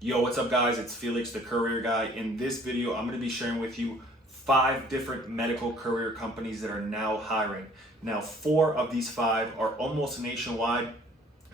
Yo, what's up guys? It's Felix the Courier Guy. In this video, I'm going to be sharing with you 5 different medical courier companies that are now hiring. Now, 4 of these 5 are almost nationwide.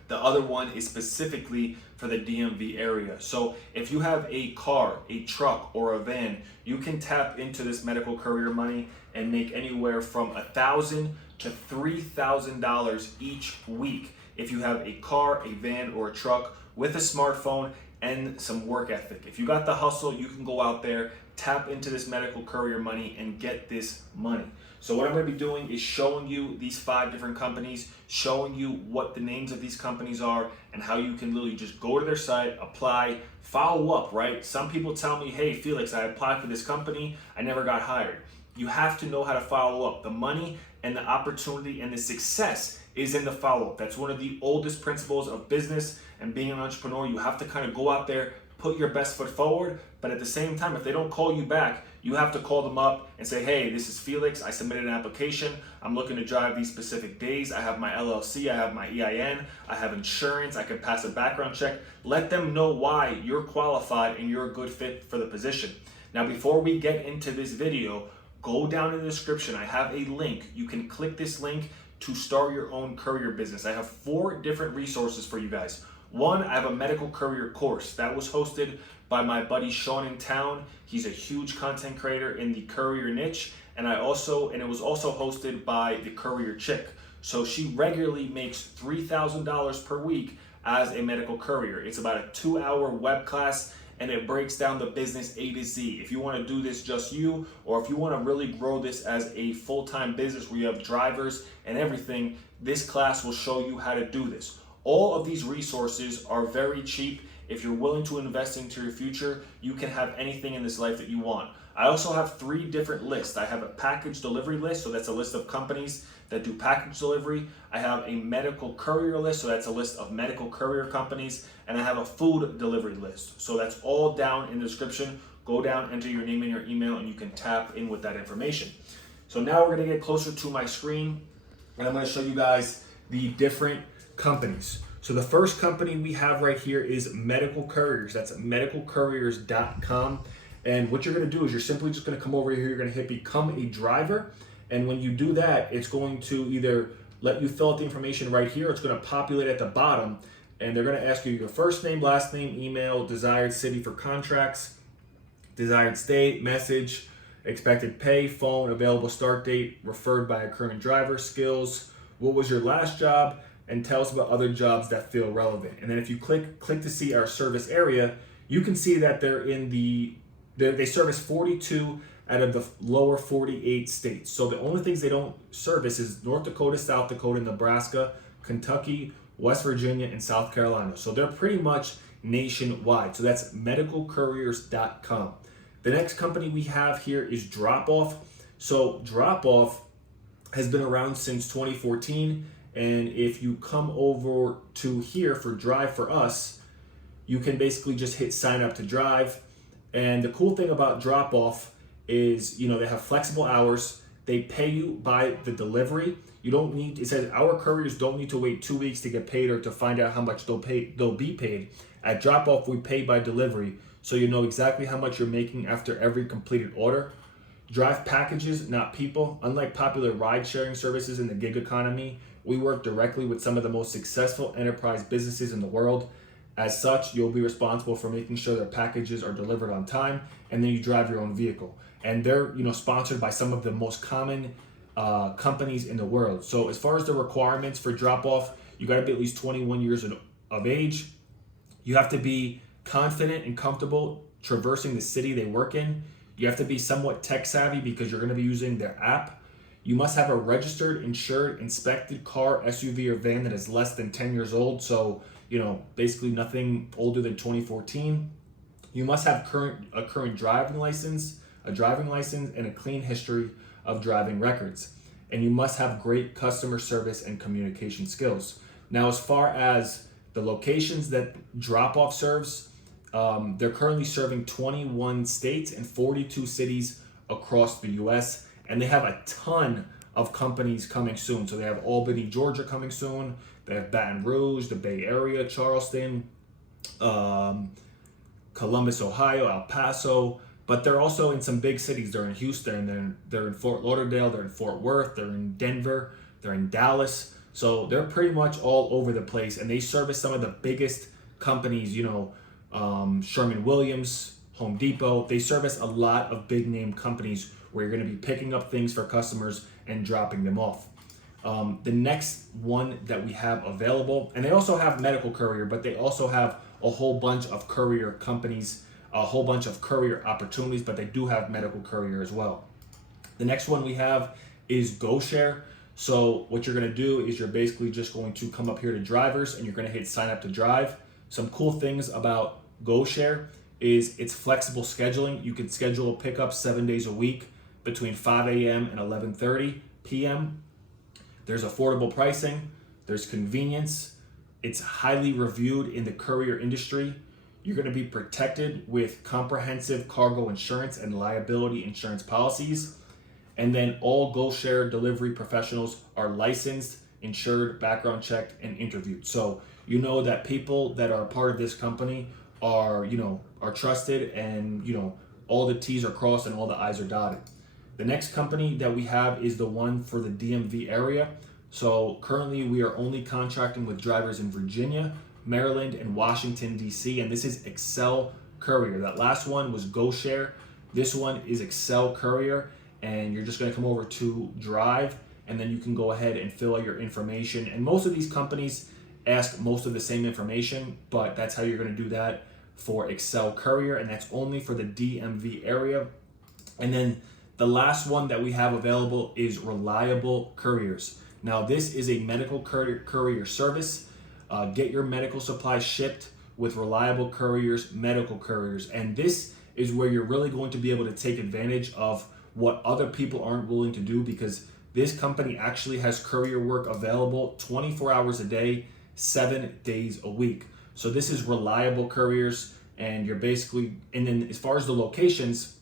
The other one is specifically for the DMV area. So if you have a car, a truck, or a van, you can tap into this medical courier money and make anywhere from $1,000 to $3,000 each week if you have a car, a van, or a truck with a smartphone and some work ethic. If you got the hustle, you can go out there, tap into this medical courier money and get this money. So what I'm going to be doing is showing you these 5 different companies, showing you what the names of these companies are and how you can literally just go to their site, apply, follow up, right? Some people tell me, hey, Felix, I applied for this company, I never got hired. You have to know how to follow up. The money and the opportunity and the success is in the follow-up. That's one of the oldest principles of business and being an entrepreneur. You have to kind of go out there, put your best foot forward, but at the same time, if they don't call you back, you have to call them up and say, hey, this is Felix. I submitted an application. I'm looking to drive these specific days. I have my LLC, I have my EIN, I have insurance, I can pass a background check. Let them know why you're qualified and you're a good fit for the position. Now, before we get into this video, go down in the description. I have a link. You can click this link to start your own courier business. I have 4 different resources for you guys. 1, I have a medical courier course that was hosted by my buddy Sean in town. He's a huge content creator in the courier niche, and it was also hosted by the courier chick. So she regularly makes $3,000 per week as a medical courier. It's about a 2-hour web class, and it breaks down the business A to Z. If you want to do this just you, or if you want to really grow this as a full-time business where you have drivers and everything, this class will show you how to do this. All of these resources are very cheap. If you're willing to invest into your future, you can have anything in this life that you want. I also have 3 different lists. I have a package delivery list, so that's a list of companies that do package delivery. I have a medical courier list, so that's a list of medical courier companies. And I have a food delivery list. So that's all down in the description. Go down, enter your name and your email, and you can tap in with that information. So now we're gonna get closer to my screen, and I'm gonna show you guys the different companies. So the first company we have right here is Medical Couriers. That's medicalcouriers.com. And what you're gonna do is you're simply just gonna come over here, you're gonna hit become a driver. And when you do that, it's going to either let you fill out the information right here, or it's gonna populate at the bottom. And they're gonna ask you your first name, last name, email, desired city for contracts, desired state, message, expected pay, phone, available start date, referred by a current driver, skills, what was your last job, and tell us about other jobs that feel relevant. And then if you click to see our service area, you can see that they service 42 out of the lower 48 states. So the only things they don't service is North Dakota, South Dakota, Nebraska, Kentucky, West Virginia, and South Carolina. So they're pretty much nationwide. So that's medicalcouriers.com. The next company we have here is Dropoff. So Dropoff has been around since 2014. And if you come over to here for Drive for Us, you can basically just hit sign up to drive. And the cool thing about Dropoff is, they have flexible hours. They pay you by the delivery. It says our couriers don't need to wait 2 weeks to get paid or to find out how much they'll be paid. At Dropoff, we pay by delivery, so you know exactly how much you're making after every completed order. Drive packages, not people. Unlike popular ride-sharing services in the gig economy, we work directly with some of the most successful enterprise businesses in the world. As such, you'll be responsible for making sure their packages are delivered on time, and then you drive your own vehicle. And they're sponsored by some of the most common companies in the world. So as far as the requirements for Dropoff, you got to be at least 21 years of age. You have to be confident and comfortable traversing the city they work in. You have to be somewhat tech savvy because you're going to be using their app. You must have a registered, insured, inspected car, SUV, or van that is less than 10 years old. So, basically nothing older than 2014. You must have a current driving license, and a clean history of driving records. And you must have great customer service and communication skills. Now, as far as the locations that Dropoff serves, they're currently serving 21 states and 42 cities across the US. And they have a ton of companies coming soon. So they have Albany, Georgia coming soon. They have Baton Rouge, the Bay Area, Charleston, Columbus, Ohio, El Paso, but they're also in some big cities. They're in Houston, they're in Fort Lauderdale, they're in Fort Worth, they're in Denver, they're in Dallas. So they're pretty much all over the place, and they service some of the biggest companies, Sherman-Williams, Home Depot. They service a lot of big name companies where you're going to be picking up things for customers and dropping them off. The next one that we have available, and they also have medical courier, but they also have a whole bunch of courier companies, a whole bunch of courier opportunities, but they do have medical courier as well. The next one we have is GoShare. So what you're going to do is you're basically just going to come up here to drivers and you're going to hit sign up to drive. Some cool things about GoShare is it's flexible scheduling. You can schedule a pickup 7 days a week between 5 a.m. and 11:30 p.m. There's affordable pricing, there's convenience, it's highly reviewed in the courier industry. You're going to be protected with comprehensive cargo insurance and liability insurance policies. And then all GoShare delivery professionals are licensed, insured, background checked, and interviewed. So you know that people that are a part of this company are trusted, and all the T's are crossed and all the I's are dotted. The next company that we have is the one for the DMV area. So currently we are only contracting with drivers in Virginia, Maryland, and Washington, D.C. And this is Excel Courier. That last one was GoShare. This one is Excel Courier. And you're just going to come over to drive, and then you can go ahead and fill out your information. And most of these companies ask most of the same information, but that's how you're going to do that for Excel Courier, and that's only for the DMV area. And then the last one that we have available is Reliable Couriers. Now this is a medical courier service. Get your medical supplies shipped with Reliable Couriers, medical couriers. And this is where you're really going to be able to take advantage of what other people aren't willing to do, because this company actually has courier work available 24 hours a day, 7 days a week. So this is Reliable Couriers, and you're basically, and then as far as the locations,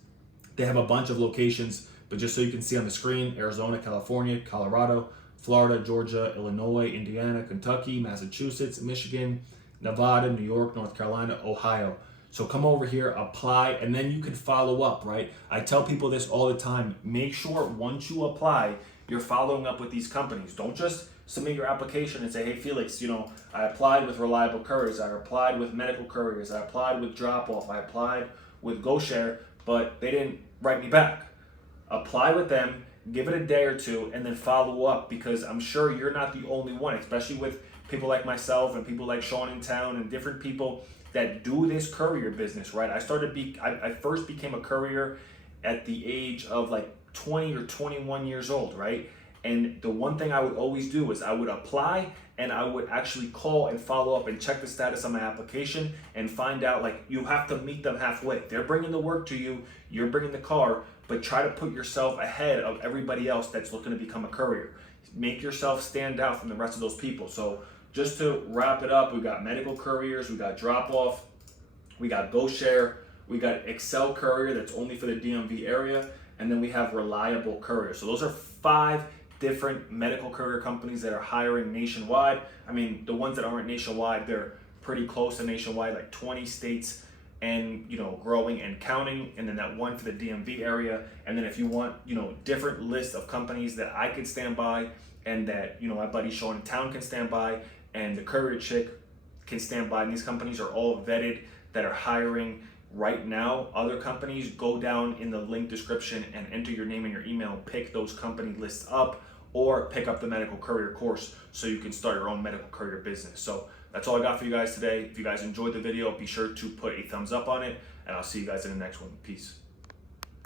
they have a bunch of locations, but just so you can see on the screen: Arizona, California, Colorado, Florida, Georgia, Illinois, Indiana, Kentucky, Massachusetts, Michigan, Nevada, New York, North Carolina, Ohio. So come over here, apply, and then you can follow up, right? I tell people this all the time. Make sure once you apply, you're following up with these companies. Don't just submit your application and say, hey, Felix, I applied with Reliable Couriers, I applied with Medical Couriers, I applied with Dropoff, I applied with GoShare, but they didn't write me back. Apply with them, give it a day or two, and then follow up, because I'm sure you're not the only one, especially with people like myself and people like Sean in town and different people that do this courier business, right? I first became a courier at the age of like 20 or 21 years old, right? And the one thing I would always do is I would apply, and I would actually call and follow up and check the status of my application and find out, like, you have to meet them halfway. They're bringing the work to you, you're bringing the car, but try to put yourself ahead of everybody else that's looking to become a courier. Make yourself stand out from the rest of those people. So just to wrap it up, we got Medical Couriers, we got Dropoff, we got GoShare, we got Excel Courier that's only for the DMV area, and then we have Reliable Courier. So those are 5 different medical courier companies that are hiring nationwide. I mean, the ones that aren't nationwide, they're pretty close to nationwide, like 20 states and growing and counting, and then that one for the DMV area. And then if you want different lists of companies that I could stand by, and that my buddy Sean in town can stand by, and the courier chick can stand by, and these companies are all vetted that are hiring right now. Other companies, go down in the link description and enter your name and your email, pick those company lists up, or pick up the medical courier course so you can start your own medical courier business. So that's all I got for you guys today. If you guys enjoyed the video, be sure to put a thumbs up on it, and I'll see you guys in the next one. Peace.